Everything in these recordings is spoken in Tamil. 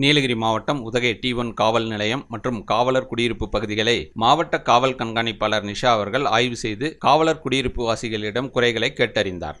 நீலகிரி மாவட்டம் உதகை டி ஒன் காவல் நிலையம் மற்றும் காவலர் குடியிருப்பு பகுதிகளை மாவட்ட காவல் கண்காணிப்பாளர் நிஷா அவர்கள் ஆய்வு செய்து காவலர் குடியிருப்பு வாசிகளிடம் குறைகளை கேட்டறிந்தார்.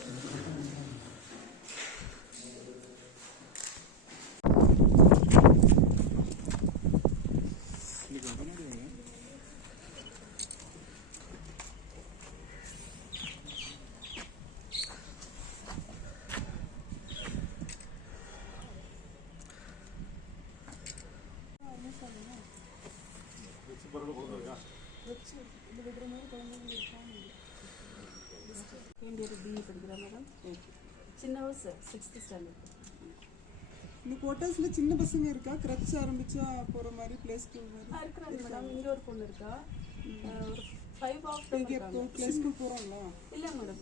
பிஇ மேடம் சின்னவ சிக்ஸ்த் ஸ்டாண்டர்ட் இந்த குவார்ட்டர்ஸ்ல சின்ன பசங்க இருக்கா? கிரச் ஆரம்பிச்சா போற மாதிரி பிளே ஸ்கூல் மாதிரி? இருக்கிறாங்க மேடம் இங்க ஒரு பொண்ணு இருக்கா. ஒரு ஃபைவ் ஆஃப் பிளே ஸ்கூல் போறாங்களா? இல்லை மேடம்